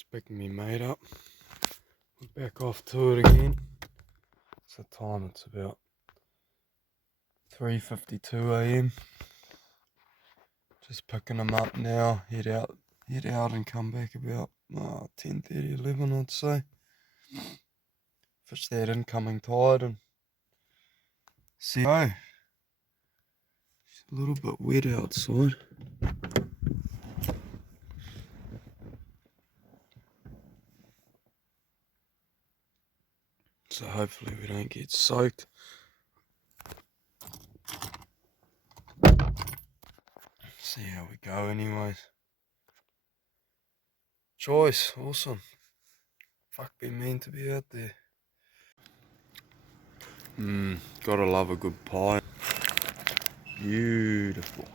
Just picking me mate up. We're back off to it again. It's the time, it's about 3:52 AM. Just picking them up now, head out and come back about 10:30, 11 I'd say. Fish that incoming tide and see. Oh, it's a little bit wet outside. So hopefully we don't get soaked. See how we go anyways. Choice, awesome. Fuck, be mean to be out there. Gotta love a good pie. Beautiful.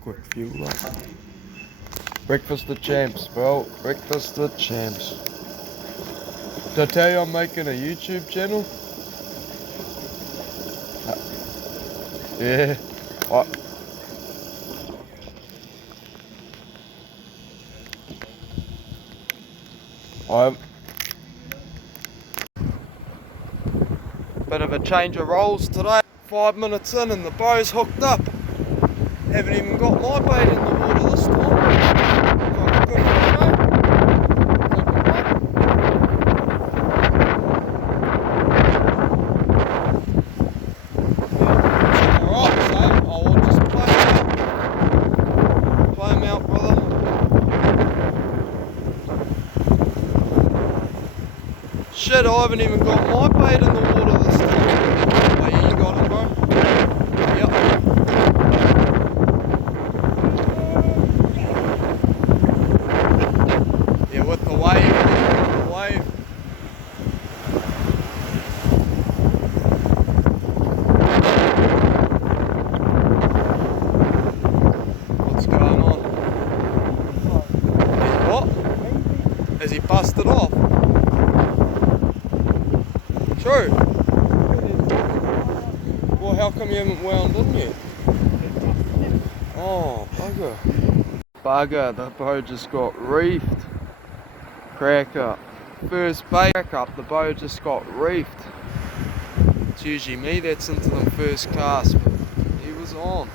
Quick fuel up. Breakfast of champs, bro. Breakfast of champs. Did I tell you I'm making a YouTube channel? Yeah. I'm bit of a change of roles today. 5 minutes in and the bow's hooked up. Haven't even got my bait in the water this time. Shit, I haven't even got my bait in the water this time. Oh yeah, you got him, bro. Yep. Yeah, with the wave. What's going on? What? Has he busted off? True. Well, how come you haven't wound in yet? Oh, bugger. Bugger, the bow just got reefed. Crack up. First bait crack up, the bow just got reefed. It's usually me that's into them first cast, but he was on.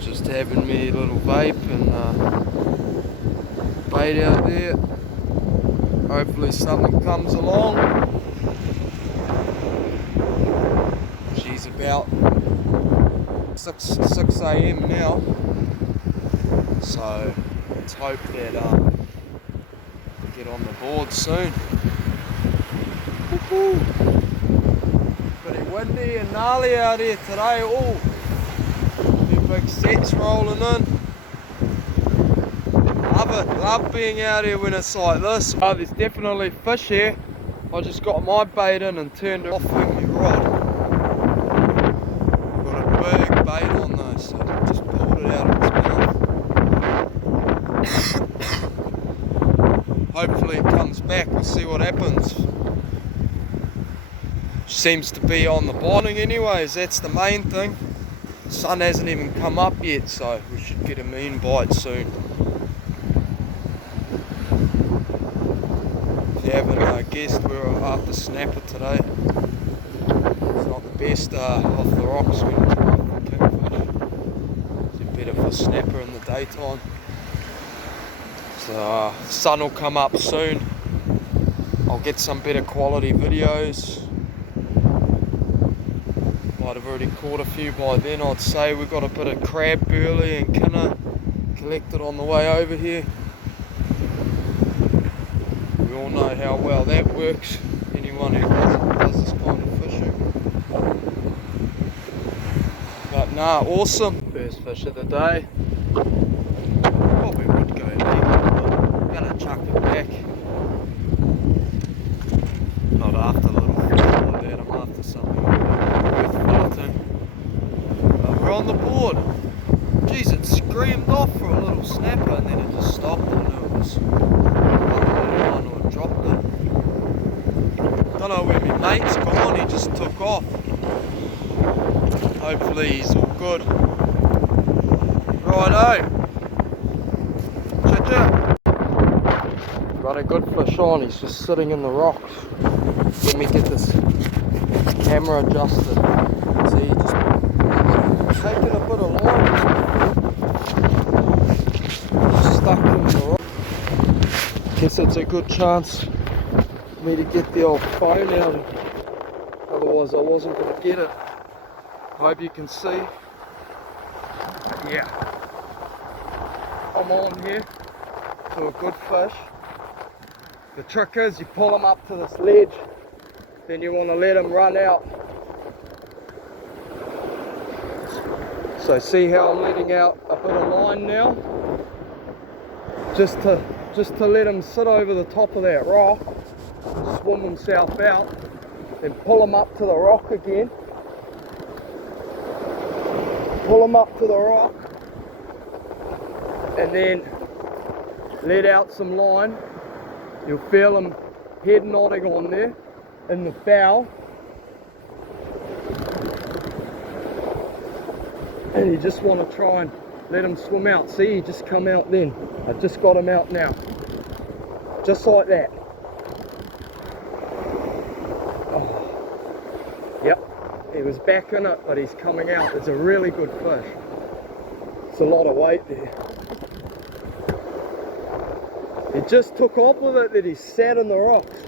Just having me a little vape and bait out there. Hopefully something comes along. She's about 6 AM now, so let's hope that we get on the board soon. Woo-hoo. Pretty windy and gnarly out here today. Oh, few big sets rolling in. Love being out here when it's like this. There's definitely fish here. I just got my bait in and turned it off with my rod. Got a big bait on though, so I just pulled it out of its mouth. Hopefully it comes back, we'll see what happens. Seems to be on the bottom anyways, that's the main thing. The sun hasn't even come up yet, so we should get a mean bite soon. If you haven't guessed, we're after snapper today. It's not the best off the rocks when it's after kingfish. It's better for snapper in the daytime. So sun will come up soon. I'll get some better quality videos. Might have already caught a few by then, I'd say. We've got a bit of crab, burley and kinna collected on the way over here. We all know how well that works. Anyone who does this kind of fishing. But nah, awesome. First fish of the day. Probably would go there, but I'm gonna chuck it back. Not after a little fish like that, I'm after something worth filleting. But we're on the board. Jeez, it's screaming. streamed off for a little snapper and then it just stopped. I knew it was one or dropped it. Don't know where my mate's gone, he just took off. Hopefully he's all good. Righto. Cha-cha. Got a good fish on, he's just sitting in the rocks. Let me get this camera adjusted. See, just taking a bit of line. Stuck in the rock. Guess it's a good chance for me to get the old phone out. Otherwise I wasn't going to get it. Hope you can see. Yeah. I'm on here to a good fish. The trick is you pull them up to this ledge, then you want to let them run out. So see how I'm letting out a bit of line now? Just to let them sit over the top of that rock, swim themselves out, then pull them up to the rock again. Pull them up to the rock, and then let out some line. You'll feel them head nodding on there in the bow, and you just want to try and let them swim out. See, he just come out then. I've just got him out now, just like that. Oh. Yep, he was back in it, but he's coming out. It's a really good fish. It's a lot of weight there. He just took off with it that he sat in the rocks.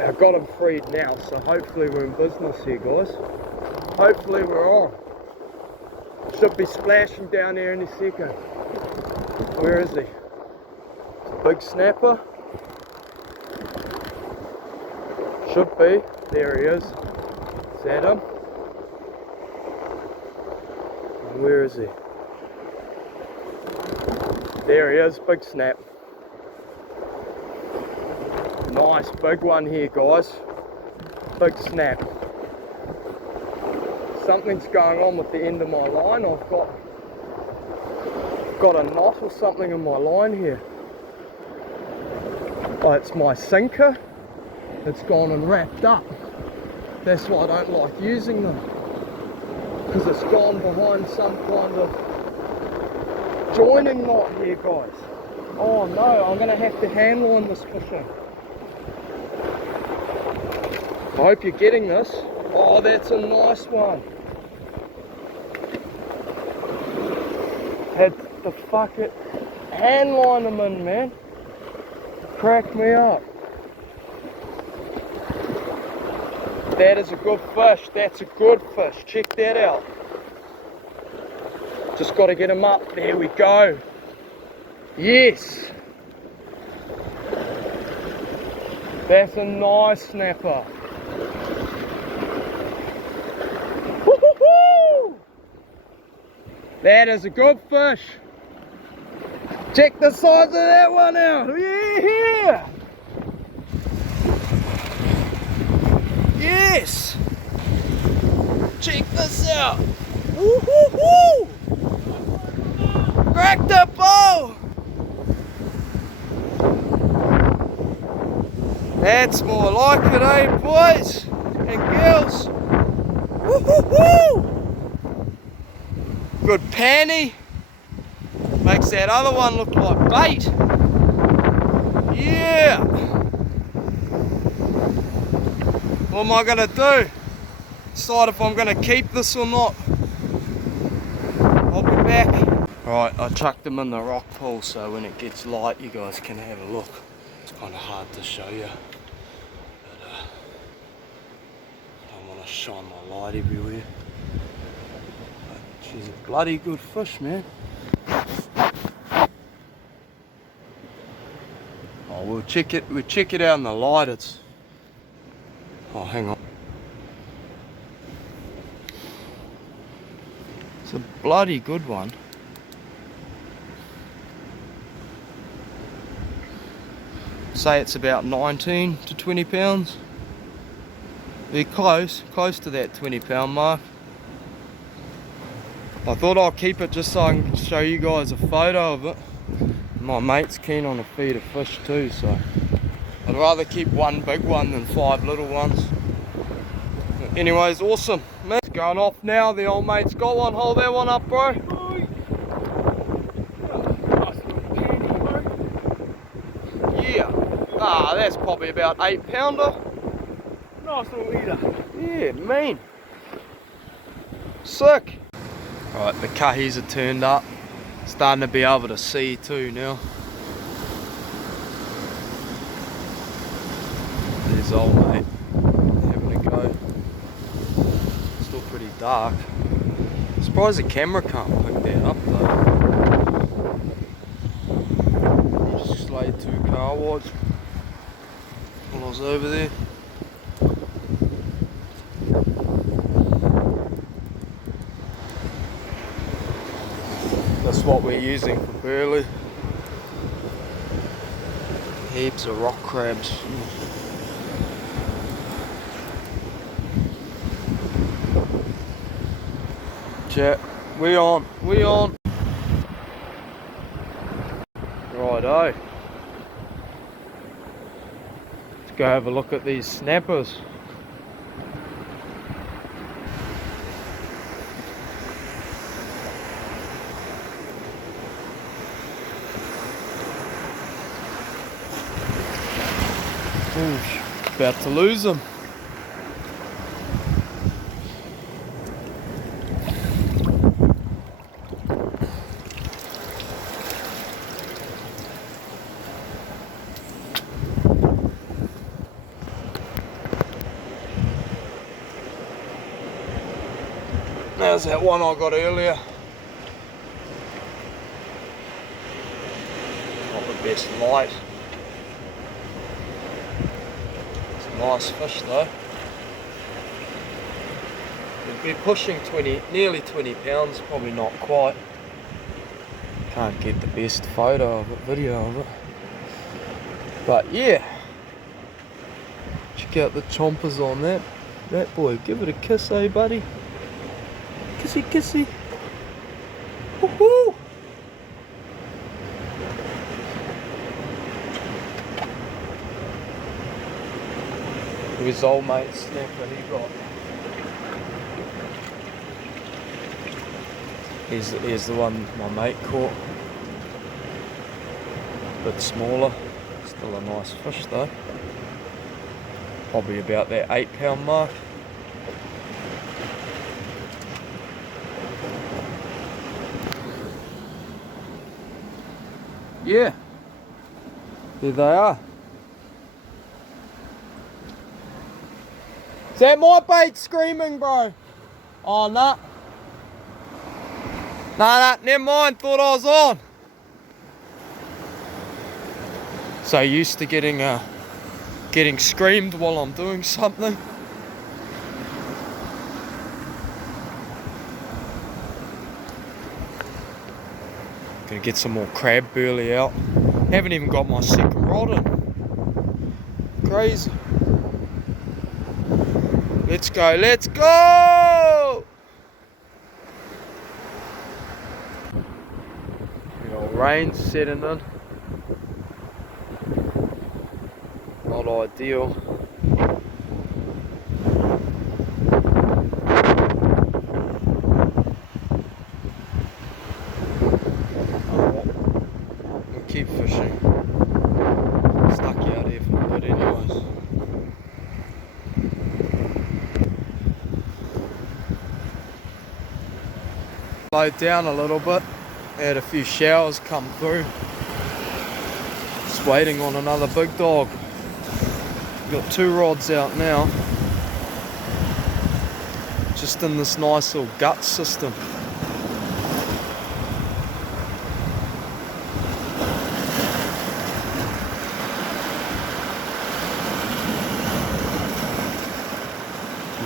I've got him freed now, so hopefully we're in business here, guys. Hopefully we're on. Should be splashing down here any second. Where is he? It's a big snapper. Should be. There he is. Is that him? And where is he? There he is, big snap. Nice big one here, guys. Big snap. Something's going on with the end of my line. I've got a knot or something in my line here. Oh, it's my sinker. It's gone and wrapped up. That's why I don't like using them, because it's gone behind some kind of joining knot here, guys. Oh no, I'm going to have to hand line this fish in. I hope you're getting this. Oh, that's a nice one. Had to fuck it. Hand line them in, man. Crack me up. That is a good fish. That's a good fish. Check that out. Just got to get him up. There we go. Yes. That's a nice snapper. Woo-hoo-hoo! That is a good fish. Check the size of that one out. Yeah. Yes. Check this out. Woo-hoo-hoo! Crack the bow! That's more like it, eh, boys and girls? Woo-hoo-hoo! Good panny. Makes that other one look like bait. Yeah! What am I going to do? Decide if I'm going to keep this or not. I'll be back. Right, I chucked them in the rock pool so when it gets light you guys can have a look. It's kind of hard to show you, but I don't want to shine my light everywhere. But she's a bloody good fish, man. Oh, we'll check it out in the light. Oh, hang on. It's a bloody good one. Say it's about 19 to 20 pounds. They're close to that 20 pound mark. I thought I'll keep it just so I can show you guys a photo of it. My mate's keen on a feed of fish too, so I'd rather keep one big one than 5 little ones. Anyways, awesome. Man, it's going off now. The old mate's got one. Hold that one up, bro. Yeah. Ah, that's probably about 8 pounder. Nice little eater. Yeah, mean. Sick. Alright, the kahis are turned up. Starting to be able to see too now. There's old mate having a go. Still pretty dark. Surprised the camera can't pick that up though. Just slayed 2 car wads while I was over there. That's what we're using for burley. Heaps of rock crabs. Chat, we on. Righto. Let's go have a look at these snappers. About to lose them. There's that one I got earlier. Not the best light. Nice fish though. It'd be pushing nearly 20 pounds, probably not quite. Can't get the best photo of it, video of it. But yeah, check out the chompers on that. That boy, give it a kiss, eh buddy? Kissy kissy. Woohoo! His old mate snapper he got. Here's the one my mate caught. Bit smaller, still a nice fish though. Probably about that 8 pound mark. Yeah, there they are. Is that my bait screaming, bro? Oh, nah. Nah, never mind, thought I was on. So used to getting screamed while I'm doing something. Gonna get some more crab burley out. Haven't even got my second rod in. Crazy. Let's go, let's go! The old rain's setting in. Not ideal. We'll keep fishing. Stuck out here for a bit anyways. Slowed down a little bit. Had a few showers come through. Just waiting on another big dog. Got 2 rods out now. Just in this nice little gut system.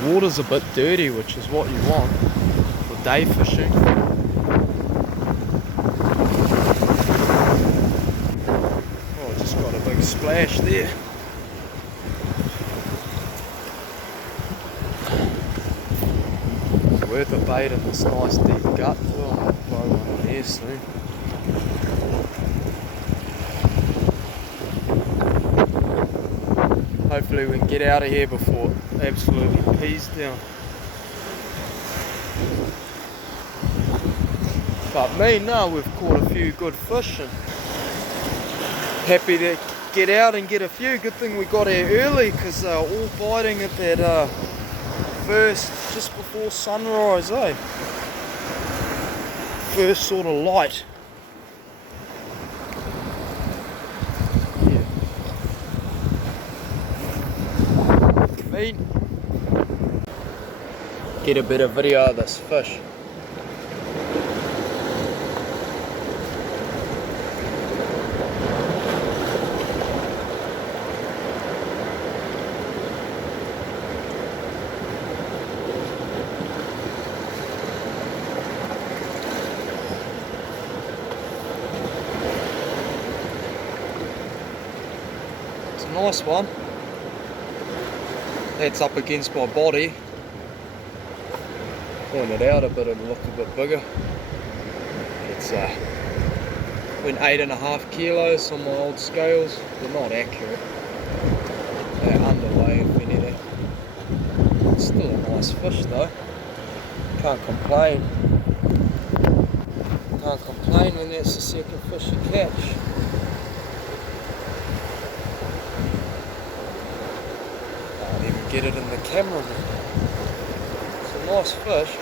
The water's a bit dirty, which is what you want for day fishing. Oh, just got a big splash there. worth a bait in this nice deep gut. Well, I'll blow one on here soon. Hopefully we can get out of here before it absolutely pees down. But me, no, we've caught a few good fish and happy to get out and get a few. Good thing we got here early because they were all biting at that first, just before sunrise, eh? First sort of light. Yeah. Convenient. Get a bit of video of this fish. Nice one. That's up against my body. Point it out a bit and look a bit bigger. It's went 8.5 kilos on my old scales. They're not accurate. They're underway if anything. It's still a nice fish though. Can't complain. Can't complain when that's the second fish you catch. Get it in the camera. It's a nice fish.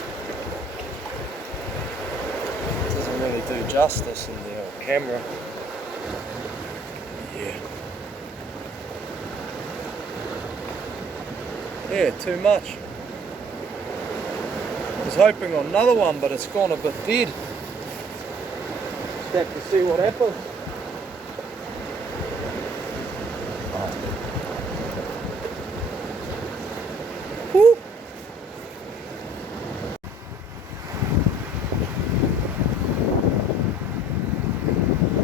Doesn't really do justice in the old camera. Yeah. Yeah, too much. I was hoping on another one, but it's gone a bit dead. Just have to see what happens. Woo.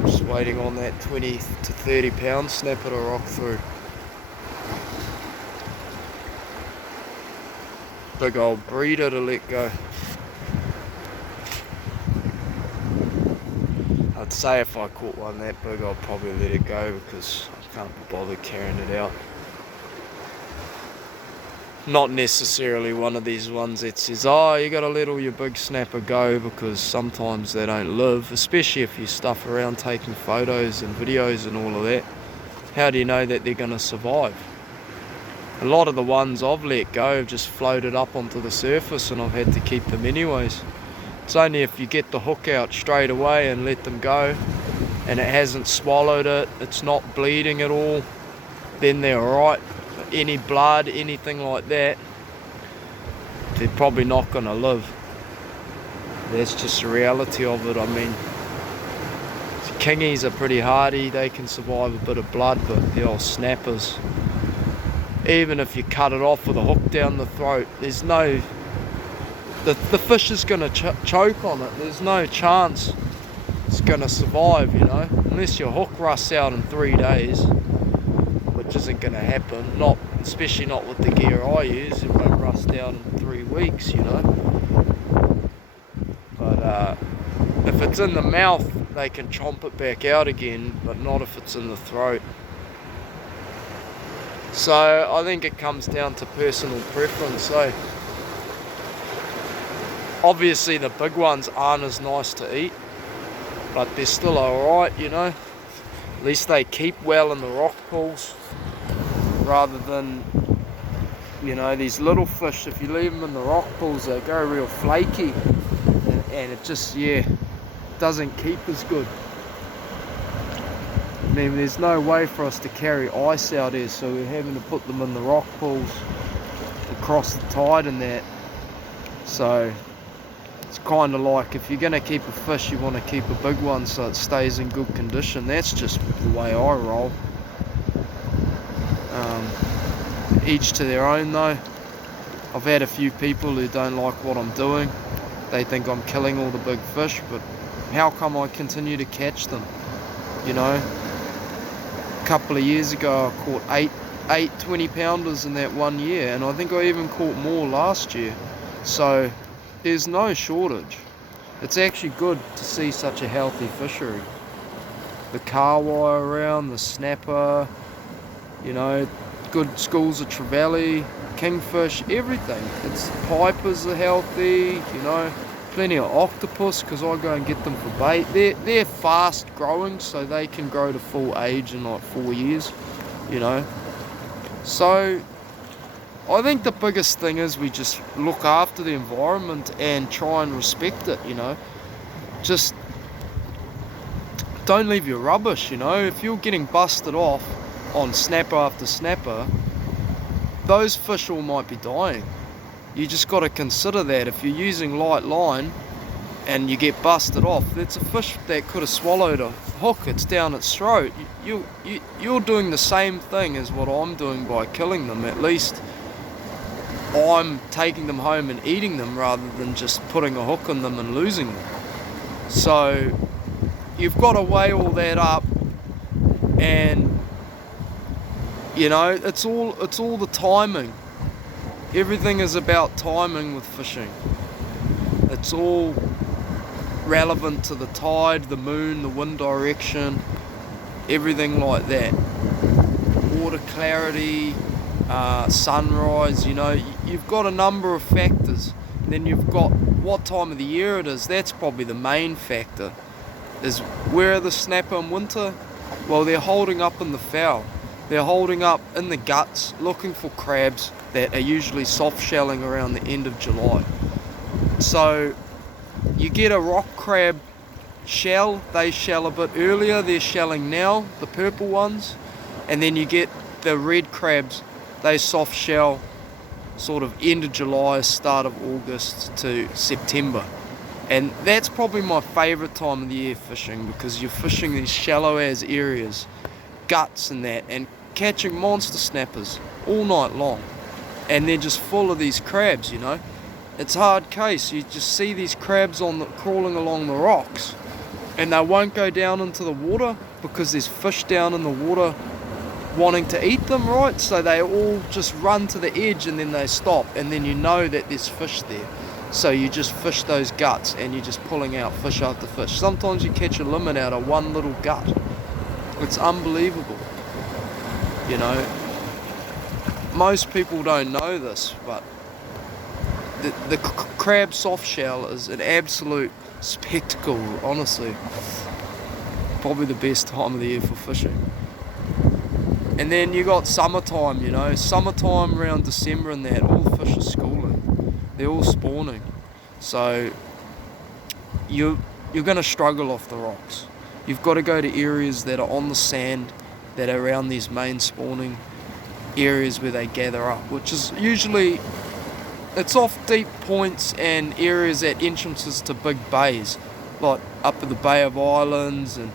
Just waiting on that 20 to 30 pound snapper to rock through. Big old breeder to let go. I'd say if I caught one that big I'd probably let it go because I can't be bothered carrying it out. Not necessarily one of these ones that says, oh, you gotta let all your big snapper go, because sometimes they don't live, especially if you stuff around taking photos and videos and all of that. How do you know that they're gonna survive? A lot of the ones I've let go have just floated up onto the surface and I've had to keep them anyways. It's only if you get the hook out straight away and let them go and it hasn't swallowed it, it's not bleeding at all, then they're alright. Any blood, anything like that, they're probably not going to live. That's just the reality of it. I mean, kingies are pretty hardy, they can survive a bit of blood, but the old snappers, even if you cut it off with a hook down the throat, there's no, the fish is going to choke on it. There's no chance it's going to survive, you know, unless your hook rusts out in 3 days. Which isn't going to happen, especially not with the gear I use. It won't rust out in 3 weeks, you know. But if it's in the mouth, they can chomp it back out again, but not if it's in the throat. So I think it comes down to personal preference. So obviously the big ones aren't as nice to eat, but they're still alright, you know. At least they keep well in the rock pools, rather than, you know, these little fish, if you leave them in the rock pools, they go real flaky and it just, yeah, doesn't keep as good. I mean, there's no way for us to carry ice out here, so we're having to put them in the rock pools across the tide and that. So it's kind of like, if you're going to keep a fish, you want to keep a big one so it stays in good condition. That's just the way I roll. Each to their own though. I've had a few people who don't like what I'm doing. They think I'm killing all the big fish, but how come I continue to catch them? You know, a couple of years ago I caught eight 20 pounders in that 1 year, and I think I even caught more last year. So there's no shortage. It's actually good to see such a healthy fishery. The kahawai around, the snapper, you know, good schools of trevally, kingfish, everything. It's pipers are healthy, you know, plenty of octopus because I go and get them for bait. They're fast growing, so they can grow to full age in like 4 years, you know. So I think the biggest thing is we just look after the environment and try and respect it, you know. Just don't leave your rubbish, you know. If you're getting busted off on snapper after snapper, those fish all might be dying. You just got to consider that. If you're using light line and you get busted off, that's a fish that could have swallowed a hook. It's down its throat. You're doing the same thing as what I'm doing by killing them. At least I'm taking them home and eating them rather than just putting a hook on them and losing them. So you've got to weigh all that up, and you know, it's all the timing. Everything is about timing with fishing. It's all relevant to the tide, the moon, the wind direction, everything like that. Water clarity, sunrise, you know, you've got a number of factors. And then you've got what time of the year it is. That's probably the main factor. Is where are the snapper in winter? Well, they're holding up in the foul. They're holding up in the guts, looking for crabs that are usually soft shelling around the end of July. So you get a rock crab shell, they shell a bit earlier, they're shelling now, the purple ones. And then you get the red crabs, they soft shell sort of end of July, start of August to September. And that's probably my favourite time of the year fishing, because you're fishing these shallow as areas, guts and that, and catching monster snappers all night long. And they're just full of these crabs, you know. It's hard case. You just see these crabs crawling along the rocks, and they won't go down into the water because there's fish down in the water wanting to eat them, right? So they all just run to the edge and then they stop, and then you know that there's fish there. So you just fish those guts and you're just pulling out fish after fish. Sometimes you catch a limit out of one little gut. It's unbelievable. You know, most people don't know this, but the crab soft shell is an absolute spectacle, honestly. Probably the best time of the year for fishing. And then you got summertime, you know, summertime around December and that, all the fish are schooling. They're all spawning. So you're going to struggle off the rocks. You've got to go to areas that are on the sand, that are around these main spawning areas where they gather up, which is usually, it's off deep points and areas at entrances to big bays, like up at the Bay of Islands and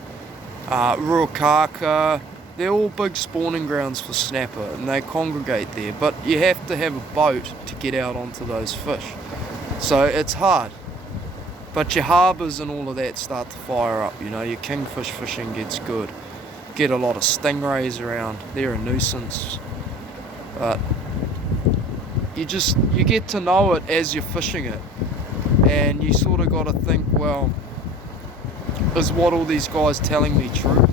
Ruakaka. They're all big spawning grounds for snapper, and they congregate there, but you have to have a boat to get out onto those fish. So it's hard. But your harbours and all of that start to fire up, you know, your kingfish fishing gets good. Get a lot of stingrays around, they're a nuisance. But you get to know it as you're fishing it. And you sort of got to think, well, is what all these guys telling me true?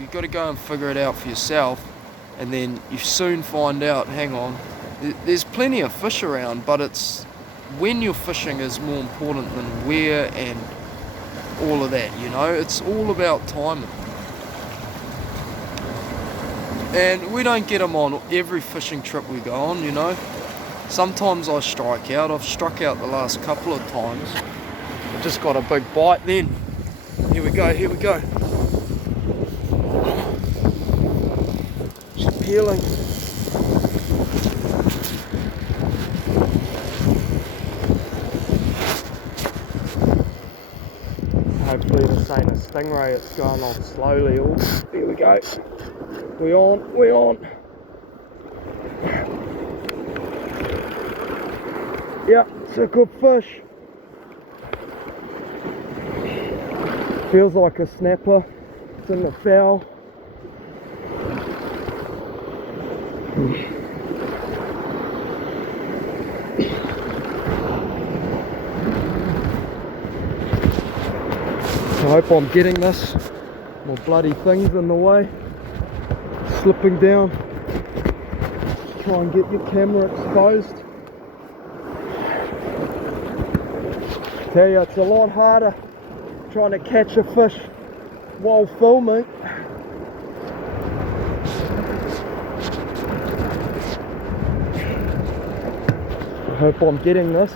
You've got to go and figure it out for yourself, and then you soon find out, hang on, there's plenty of fish around, but it's when you're fishing is more important than where and all of that, you know. It's all about timing. And we don't get them on every fishing trip we go on, you know. Sometimes I strike out. I've struck out the last couple of times. I just got a big bite then. Here we go. Just peeling. Hopefully this ain't a stingray, it's going on slowly. Oh, there we go. We on. Yeah, it's a good fish. Feels like a snapper. It's in the foul. I hope I'm getting this. My bloody thing's in the way. Slipping down. Try and get your camera exposed. Tell you, it's a lot harder trying to catch a fish while filming. I hope I'm getting this.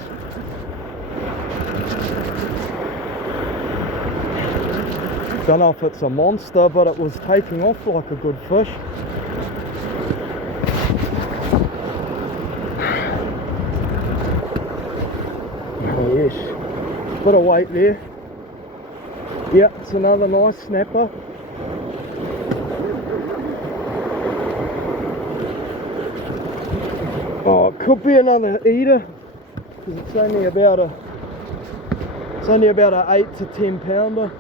Don't know if it's a monster, but it was taking off like a good fish. Oh yes, bit of weight there. Yep, it's another nice snapper. Oh, it could be another eater, because it's only about a 8 to 10 pounder.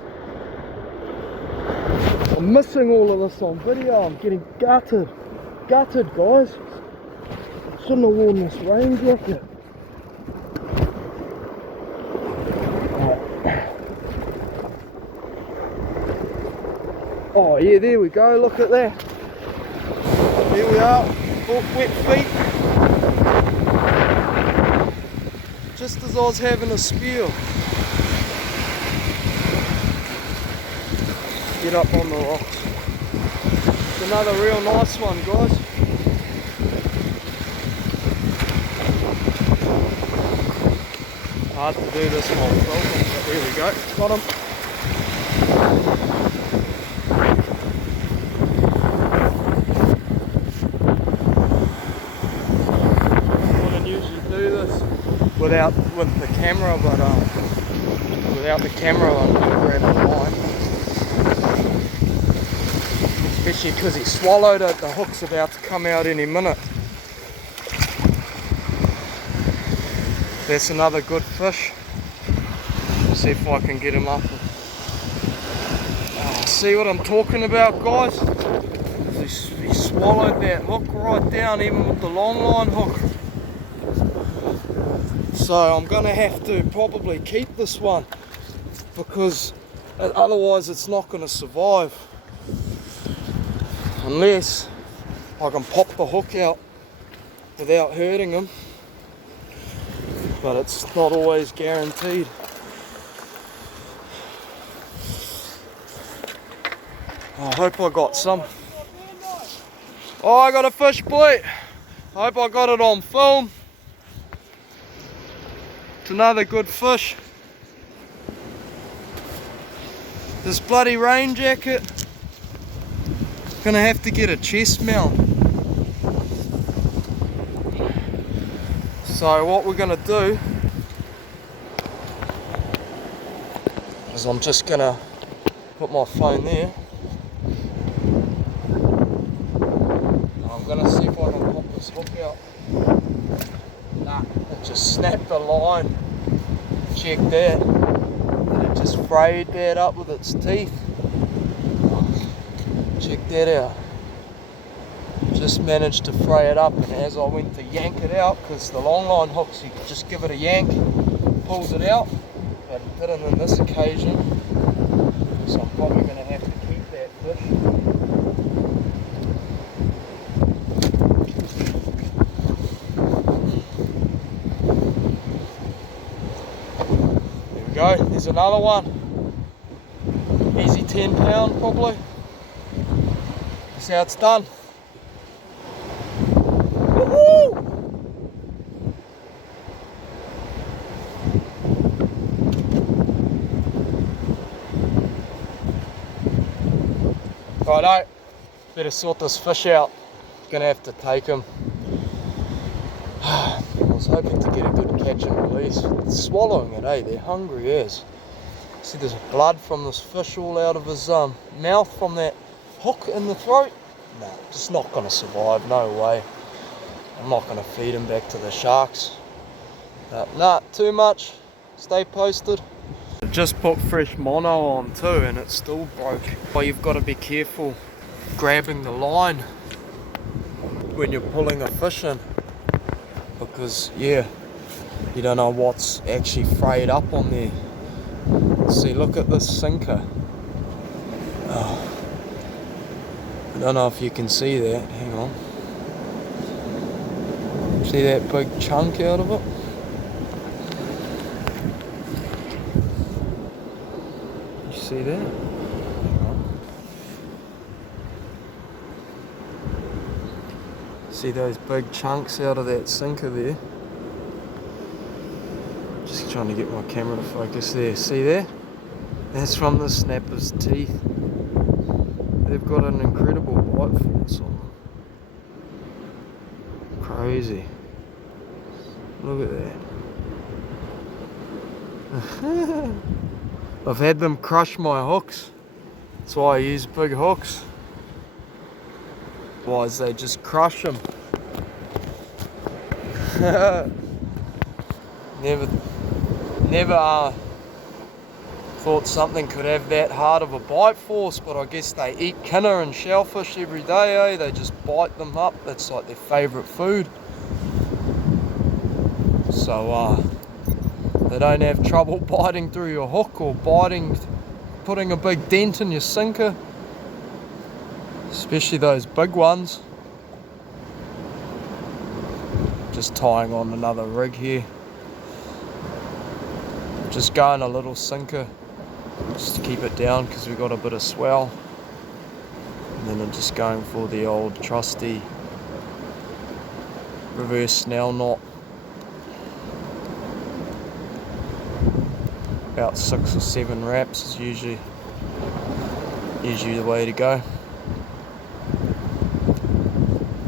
I'm missing all of this on video. I'm getting gutted guys. Shouldn't have worn this rain jacket. Oh yeah, there we go, look at that. Here we are, wet feet. Just as I was having a spew. Get up on the rocks. It's another real nice one, guys. Hard to do this while filming, but there we go. Got him. Wouldn't usually do this with the camera, but without the camera I'm gonna grab the line. Especially because he swallowed it, the hook's about to come out any minute. That's another good fish. See if I can get him up. Oh, see what I'm talking about, guys? He swallowed that hook right down, even with the long line hook. So I'm gonna have to probably keep this one, because otherwise it's not gonna survive. Unless I can pop the hook out without hurting him, but it's not always guaranteed. I hope I got some. Oh, I got a fish, boy. I hope I got it on film. It's another good fish. This bloody rain jacket. Gonna have to get a chest mount. So what we're gonna do is I'm just gonna put my phone there. I'm gonna see if I can pop this hook out. Nah, it just snapped the line. Check that. It just frayed that up with its teeth. Check that out. Just managed to fray it up, and as I went to yank it out, because the long line hooks, you can just give it a yank, pulls it out, but it didn't on this occasion, so I'm probably going to have to keep that fish. There we go, there's another one. Easy 10 pound probably. That's how it's done. Woohoo! Righto, better sort this fish out. Gonna have to take him. I was hoping to get a good catch and release. It's swallowing it, eh? They're hungry as. See, there's blood from this fish all out of his mouth from that hook in the throat. No, just not gonna survive, no way. I'm not gonna feed him back to the sharks. Nah, too much. Stay posted. I just put fresh mono on too, and it still broke. But you've got to be careful grabbing the line when you're pulling a fish in, because yeah, you don't know what's actually frayed up on there. See, look at this sinker. Oh. I don't know if you can see that. Hang on. See that big chunk out of it? You see that? Hang on. See those big chunks out of that sinker there? Just trying to get my camera to focus there. See there? That's from the snapper's teeth. They've got an incredible bite force on them. Crazy. Look at that. I've had them crush my hooks. That's why I use big hooks. Otherwise they just crush them. Never thought something could have that hard of a bite force, but I guess they eat kinner and shellfish every day, eh? They just bite them up. That's like their favourite food. So they don't have trouble biting through your hook or putting a big dent in your sinker, especially those big ones. Just tying on another rig here. Just going a little sinker just to keep it down because we've got a bit of swell. And then I'm just going for the old trusty reverse snell knot. About 6 or 7 wraps is usually the way to go.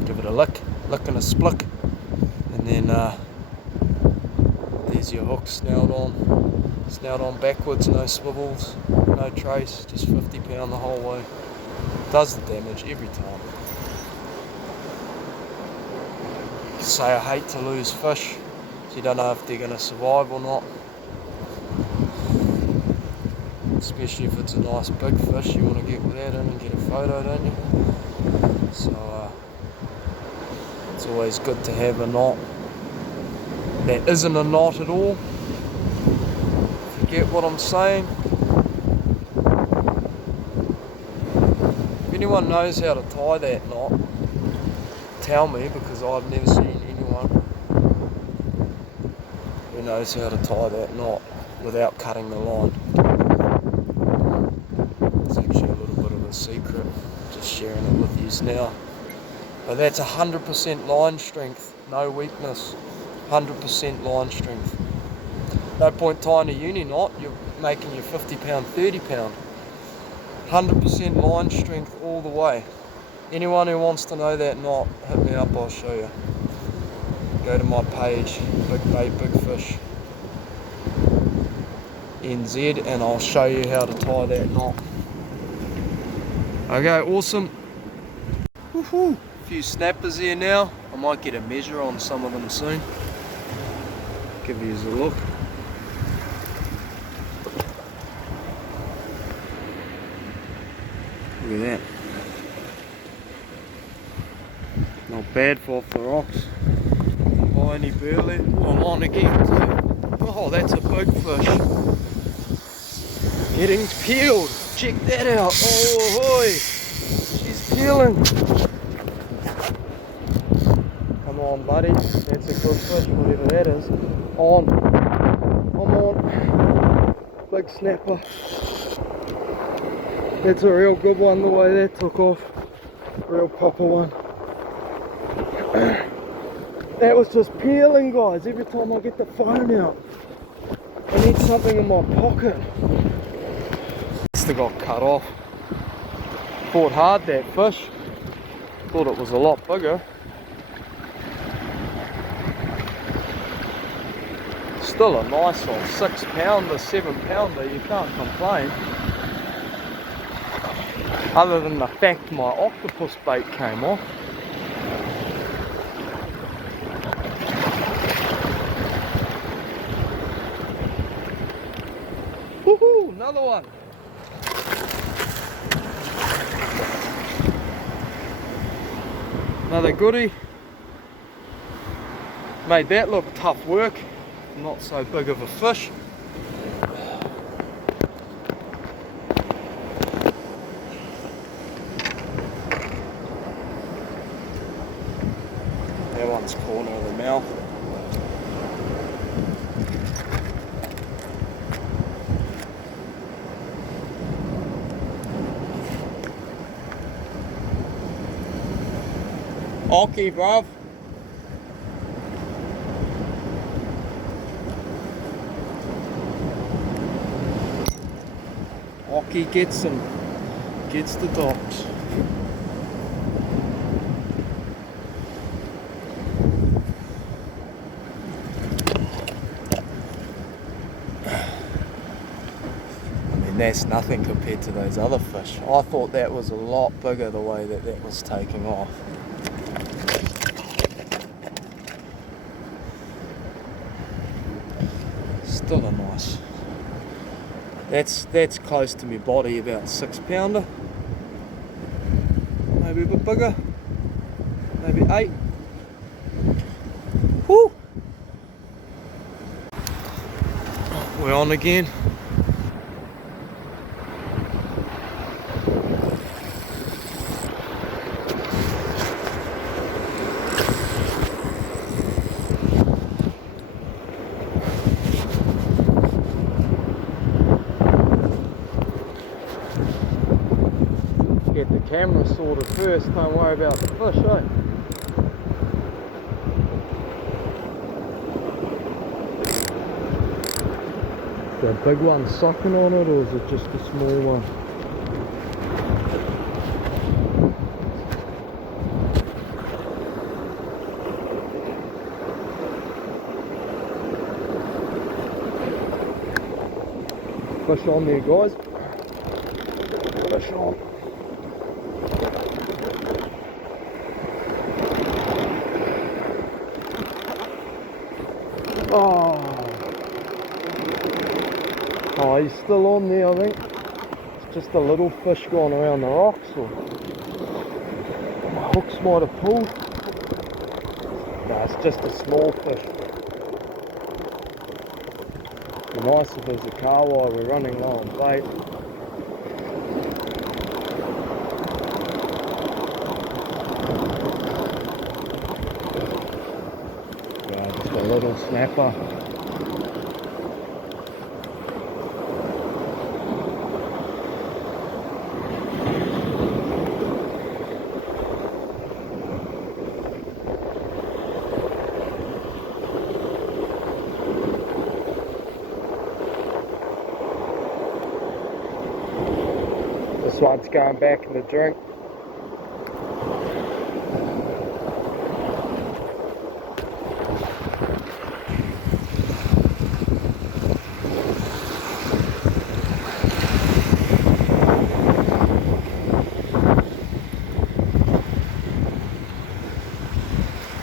Give it a lick and a splick, and then there's your hook snelled on backwards, no swivels, no trace, just 50 pound the whole way. Does the damage every time. You say I hate to lose fish, so you don't know if they're going to survive or not. Especially if it's a nice big fish, you want to get that in and get a photo, don't you? So it's always good to have a knot that isn't a knot at all. If you get what I'm saying. If anyone knows how to tie that knot, tell me, because I've never seen anyone who knows how to tie that knot without cutting the line. Secret, just sharing it with you now. But that's 100% line strength, no weakness, 100% line strength. No point tying a uni knot, you're making your 50 pound, 30 pound. 100% line strength all the way. Anyone who wants to know that knot, hit me up, I'll show you. Go to my page, Big Bait Big Fish NZ, and I'll show you how to tie that knot. Okay, awesome. Woohoo! A few snappers here now. I might get a measure on some of them soon. Give you a look. Look at that. Not bad for off the rocks. Tiny burley. Oh, I'm on again too. Oh, that's a big fish. Getting peeled. Check that out. Oh, hoy. She's peeling. Come on, buddy. That's a good fish, whatever that is. On. Come on. Big snapper. That's a real good one, the way that took off. Real proper one. That was just peeling, guys. Every time I get the phone out, I need something in my pocket. Got cut off. Fought hard, that fish. Thought it was a lot bigger. Still a nice one, 6 pounder, 7 pounder, you can't complain. Other than the fact my octopus bait came off. Woohoo, another one. Another goodie. Made that look tough work. Not so big of a fish. Okie, bruv. Okie gets him. Gets the docks. That's nothing compared to those other fish. I thought that was a lot bigger the way that that was taking off. Still a nice. That's close to my body, about 6 pounder. Maybe a bit bigger. Maybe 8. Woo! We're on again. Get the camera sorted first, don't worry about the fish, eh? Is the big one sucking on it, or is it just a small one? Fish on there, guys. Fish on. Oh, he's still on there, I think. It's just a little fish going around the rocks, or my hooks might have pulled. No, it's just a small fish. It'd be nice if there's a car while we're running low on bait. Yeah, just a little snapper. This one's going back in the drink.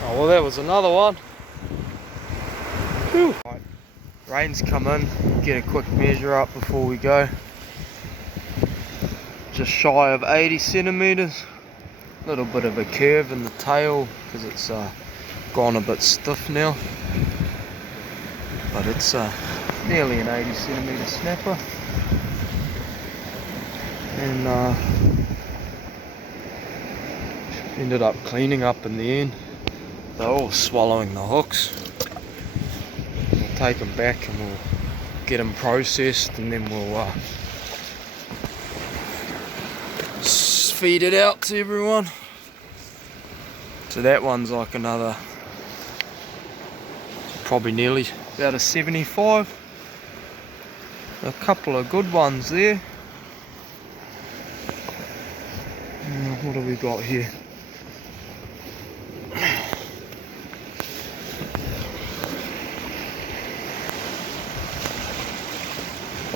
Oh, well, that was another one. Whew. Right, rain's come in, get a quick measure up before we go. Just shy of 80 centimeters. A little bit of a curve in the tail because it's gone a bit stiff now, but it's nearly an 80 centimeter snapper, and ended up cleaning up in the end. They're all swallowing the hooks. We'll take them back and we'll get them processed, and then we'll feed it out to everyone. So that one's like another, probably nearly about a 75. A couple of good ones there. What have we got here?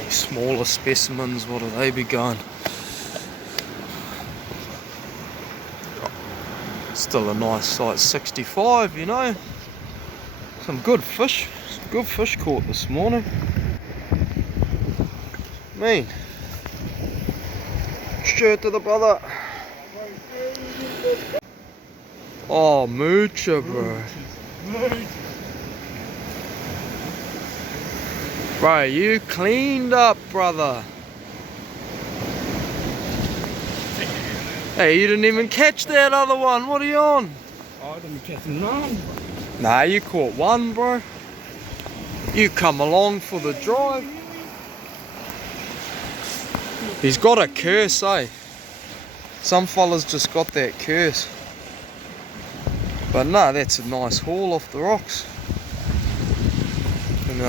Smaller specimens, what do they be going? Still a nice size 65, you know. Some good fish caught this morning. Mean. Shirt to the brother. Oh, moocher, bro. Bro, you cleaned up, brother. Hey, you didn't even catch that other one. What are you on? I didn't catch none. Nah, you caught one, bro. You come along for the drive. He's got a curse, eh? Some fellas just got that curse. But no, that's a nice haul off the rocks. And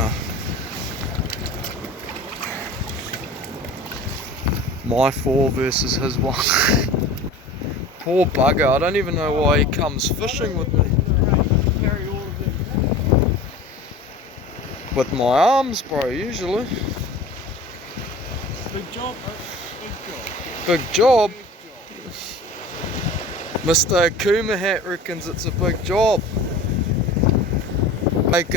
my 4 versus his 1. Poor bugger, I don't even know why he comes fishing with me. Carry all of them. With my arms, bro, usually. Big job, big job. Big job. Big job. Mr. Akuma hat reckons it's a big job. Like,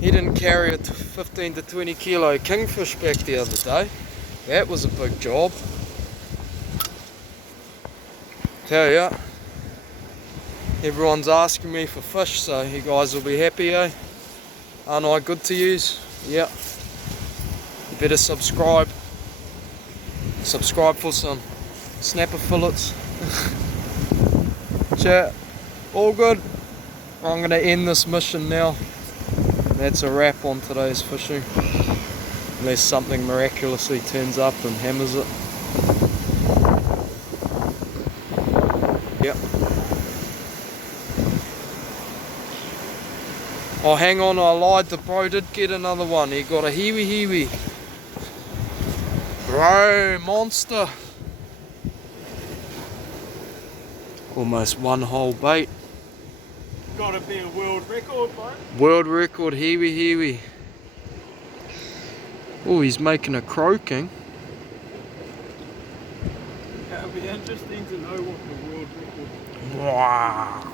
he didn't carry a 15 to 20 kilo kingfish back the other day. That was a big job. Tell ya, everyone's asking me for fish, so you guys will be happy, eh? Aren't I good to use? Yeah. You better subscribe. Subscribe for some snapper fillets. Chat, all good. I'm gonna end this mission now. That's a wrap on today's fishing. Unless something miraculously turns up and hammers it. Yep. Oh, hang on, I lied. The bro did get another one. He got a hiwi. Bro, monster. Almost 1 whole bait. Gotta be a world record, bro. World record hiwi. Oh, he's making a croaking. It'll be interesting to know what the world record is. Wow.